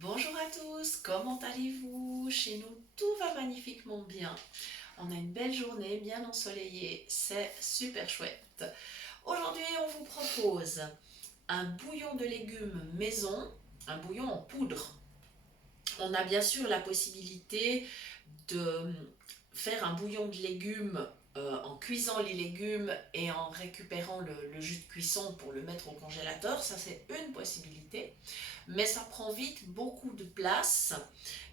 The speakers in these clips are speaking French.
Bonjour à tous, comment allez-vous? Chez nous, tout va magnifiquement bien. On a une belle journée, bien ensoleillée, c'est super chouette. Aujourd'hui, on vous propose un bouillon de légumes maison, un bouillon en poudre. On a bien sûr la possibilité de faire un bouillon de légumes en cuisant les légumes et en récupérant le jus de cuisson pour le mettre au congélateur. Ça, c'est une possibilité. Mais ça prend vite beaucoup de place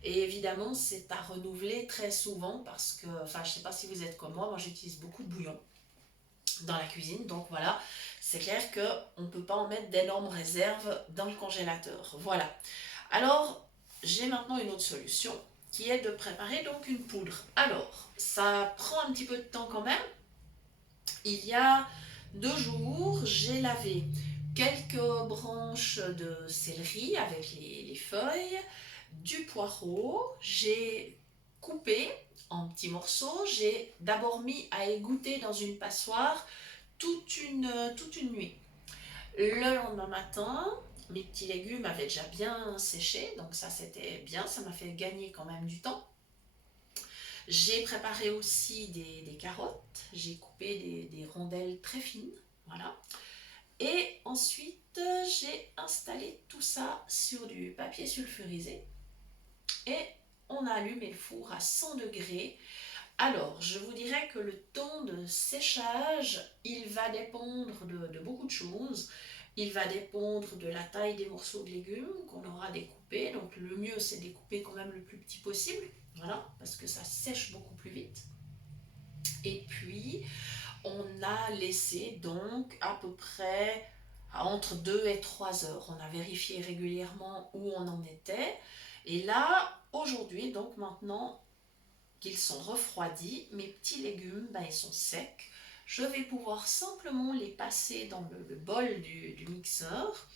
et évidemment, c'est à renouveler très souvent parce que, enfin, je ne sais pas si vous êtes comme moi j'utilise beaucoup de bouillon dans la cuisine. Donc voilà, c'est clair qu'on ne peut pas en mettre d'énormes réserves dans le congélateur. Voilà. Alors, j'ai maintenant une autre solution qui est de préparer donc une poudre. Alors, ça prend un petit peu de temps quand même. Il y a 2 jours, j'ai lavé quelques branches de céleri avec les feuilles, du poireau, j'ai coupé en petits morceaux, j'ai d'abord mis à égoutter dans une passoire toute une nuit. Le lendemain matin, mes petits légumes avaient déjà bien séché, donc ça c'était bien, ça m'a fait gagner quand même du temps. J'ai préparé aussi des carottes, j'ai coupé des rondelles très fines, voilà. Et ensuite, j'ai installé tout ça sur du papier sulfurisé et on a allumé le four à 100 degrés. Alors, je vous dirais que le temps de séchage, il va dépendre de beaucoup de choses. Il va dépendre de la taille des morceaux de légumes qu'on aura découpés. Donc, le mieux, c'est de découper quand même le plus petit possible. Voilà, parce que ça sèche beaucoup plus vite. Et puis, on a laissé donc à peu près entre 2 et 3 heures. On a vérifié régulièrement où on en était. Et là, aujourd'hui, donc maintenant, qu'ils sont refroidis, mes petits légumes, ils sont secs. Je vais pouvoir simplement les passer dans le bol du mixeur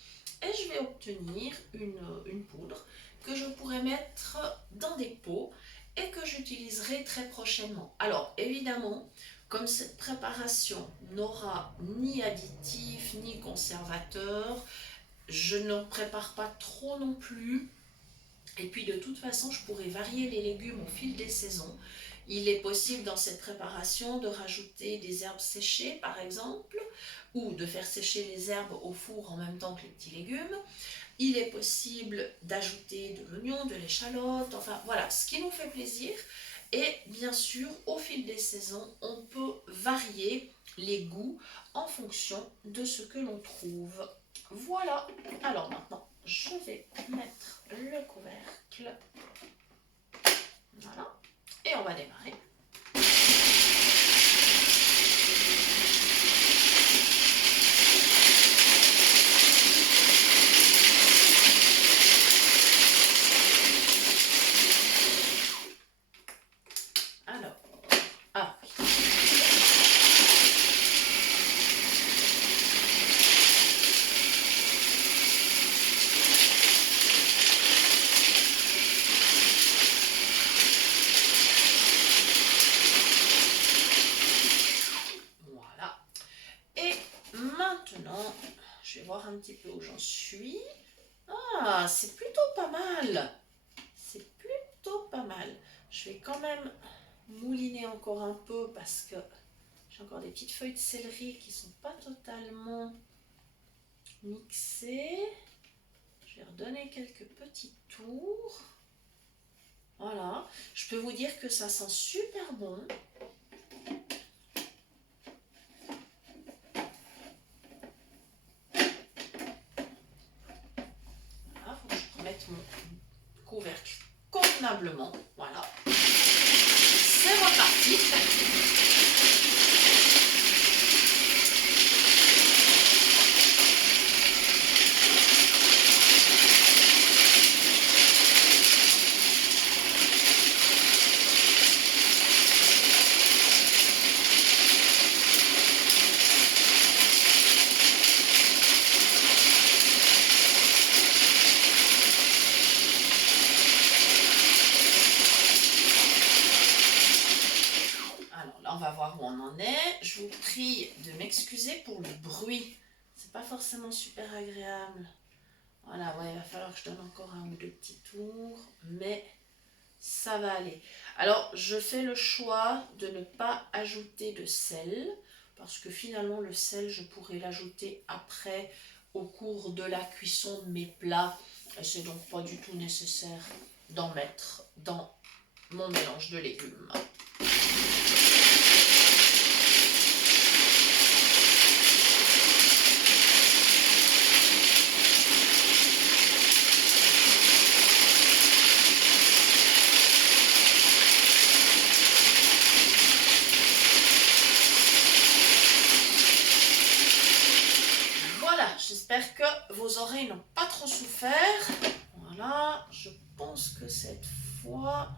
et je vais obtenir une poudre que je pourrai mettre dans des pots et que j'utiliserai très prochainement. Alors évidemment, comme cette préparation n'aura ni additifs ni conservateurs, je ne prépare pas trop non plus. Et puis de toute façon, je pourrais varier les légumes au fil des saisons. Il est possible dans cette préparation de rajouter des herbes séchées par exemple, ou de faire sécher les herbes au four en même temps que les petits légumes. Il est possible d'ajouter de l'oignon, de l'échalote, enfin voilà, ce qui nous fait plaisir. Et bien sûr, au fil des saisons, on peut varier les goûts en fonction de ce que l'on trouve. Voilà, alors maintenant, je vais mettre le couvercle. Voilà, et on va démarrer. Alors, ah oui. Voilà. Et maintenant, je vais voir un petit peu où j'en suis. Ah, c'est plutôt pas mal. C'est plutôt pas mal. Je vais quand même mouliner encore un peu parce que j'ai encore des petites feuilles de céleri qui sont pas totalement mixées. Je vais redonner quelques petits tours. Voilà. Je peux vous dire que ça sent super bon. Voilà, faut que je remette mon couvercle convenablement. Voilà. C'est reparti. Alors là, on va voir où on en est. Je vous prie de m'excuser pour le bruit. C'est pas forcément super agréable. Voilà, ouais, il va falloir que je donne encore un ou deux petits tours, mais ça va aller. Alors, je fais le choix de ne pas ajouter de sel, parce que finalement, le sel, je pourrais l'ajouter après, au cours de la cuisson de mes plats. Et c'est donc pas du tout nécessaire d'en mettre dans mon mélange de légumes. Voilà, j'espère que vos oreilles n'ont pas trop souffert. Voilà, je pense que cette fois...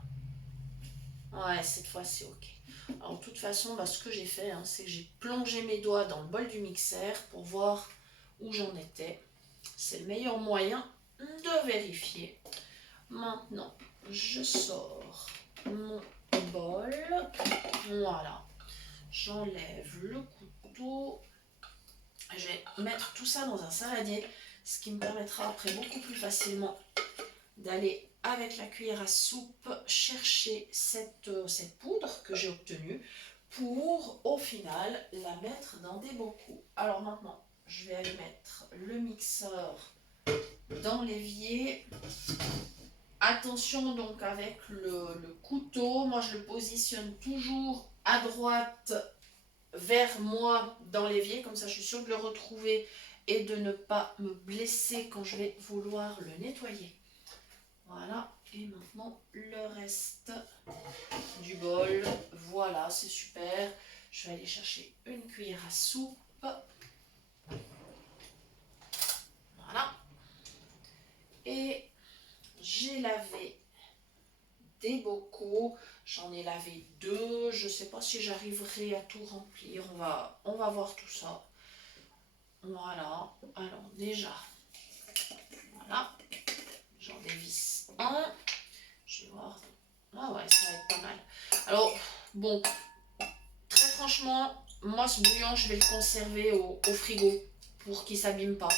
Ouais, cette fois c'est ok. Alors de toute façon, ce que j'ai fait, c'est que j'ai plongé mes doigts dans le bol du mixeur pour voir où j'en étais. C'est le meilleur moyen de vérifier. Maintenant, je sors mon bol. Voilà. J'enlève le couteau. Je vais mettre tout ça dans un saladier, ce qui me permettra après beaucoup plus facilement d'aller avec la cuillère à soupe chercher cette poudre que j'ai obtenue pour au final la mettre dans des bocaux. Alors maintenant, je vais aller mettre le mixeur dans l'évier. Attention donc avec le couteau, moi je le positionne toujours à droite vers moi dans l'évier, comme ça je suis sûre de le retrouver et de ne pas me blesser quand je vais vouloir le nettoyer. Voilà, et maintenant le reste du bol, voilà, c'est super. Je vais aller chercher une cuillère à soupe. Voilà. Et j'ai lavé des bocaux, j'en ai lavé 2, je ne sais pas si j'arriverai à tout remplir, on va voir tout ça. Voilà, alors déjà, voilà, j'en dévisse un, je vais voir, ah ouais, ça va être pas mal. Alors, bon, très franchement, moi ce bouillon, je vais le conserver au frigo pour qu'il ne s'abîme pas.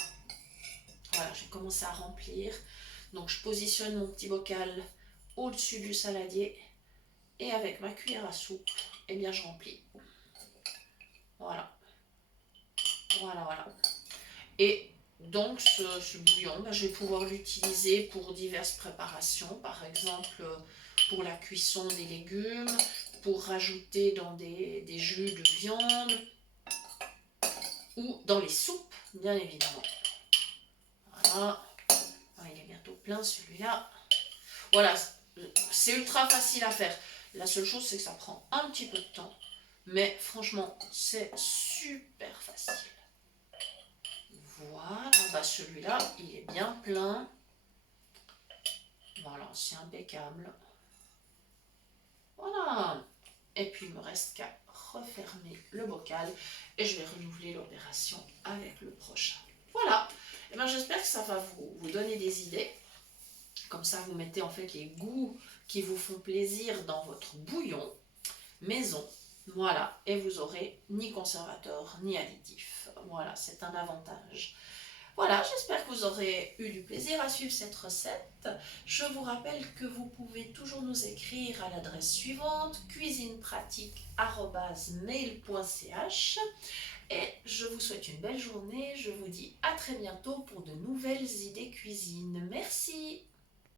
Voilà, j'ai commencé à remplir, donc je positionne mon petit bocal au-dessus du saladier et avec ma cuillère à soupe, eh bien je remplis. Voilà, voilà, voilà. Et donc ce bouillon, je vais pouvoir l'utiliser pour diverses préparations, par exemple pour la cuisson des légumes, pour rajouter dans des jus de viande ou dans les soupes, bien évidemment. Voilà, il est bientôt plein celui-là. Voilà, c'est ultra facile à faire. La seule chose, c'est que ça prend un petit peu de temps, mais franchement, c'est super facile. Voilà, celui-là, il est bien plein. Voilà, c'est impeccable. Voilà. Et puis, il me reste qu'à refermer le bocal et je vais renouveler l'opération avec le prochain. Voilà. Et bien, j'espère que ça va vous donner des idées. Comme ça, vous mettez en fait les goûts qui vous font plaisir dans votre bouillon maison. Voilà, et vous aurez ni conservateur ni additif. Voilà, c'est un avantage. Voilà, j'espère que vous aurez eu du plaisir à suivre cette recette. Je vous rappelle que vous pouvez toujours nous écrire à l'adresse suivante, cuisinepratique@mail.ch. Et je vous souhaite une belle journée. Je vous dis à très bientôt pour de nouvelles idées cuisine. Merci.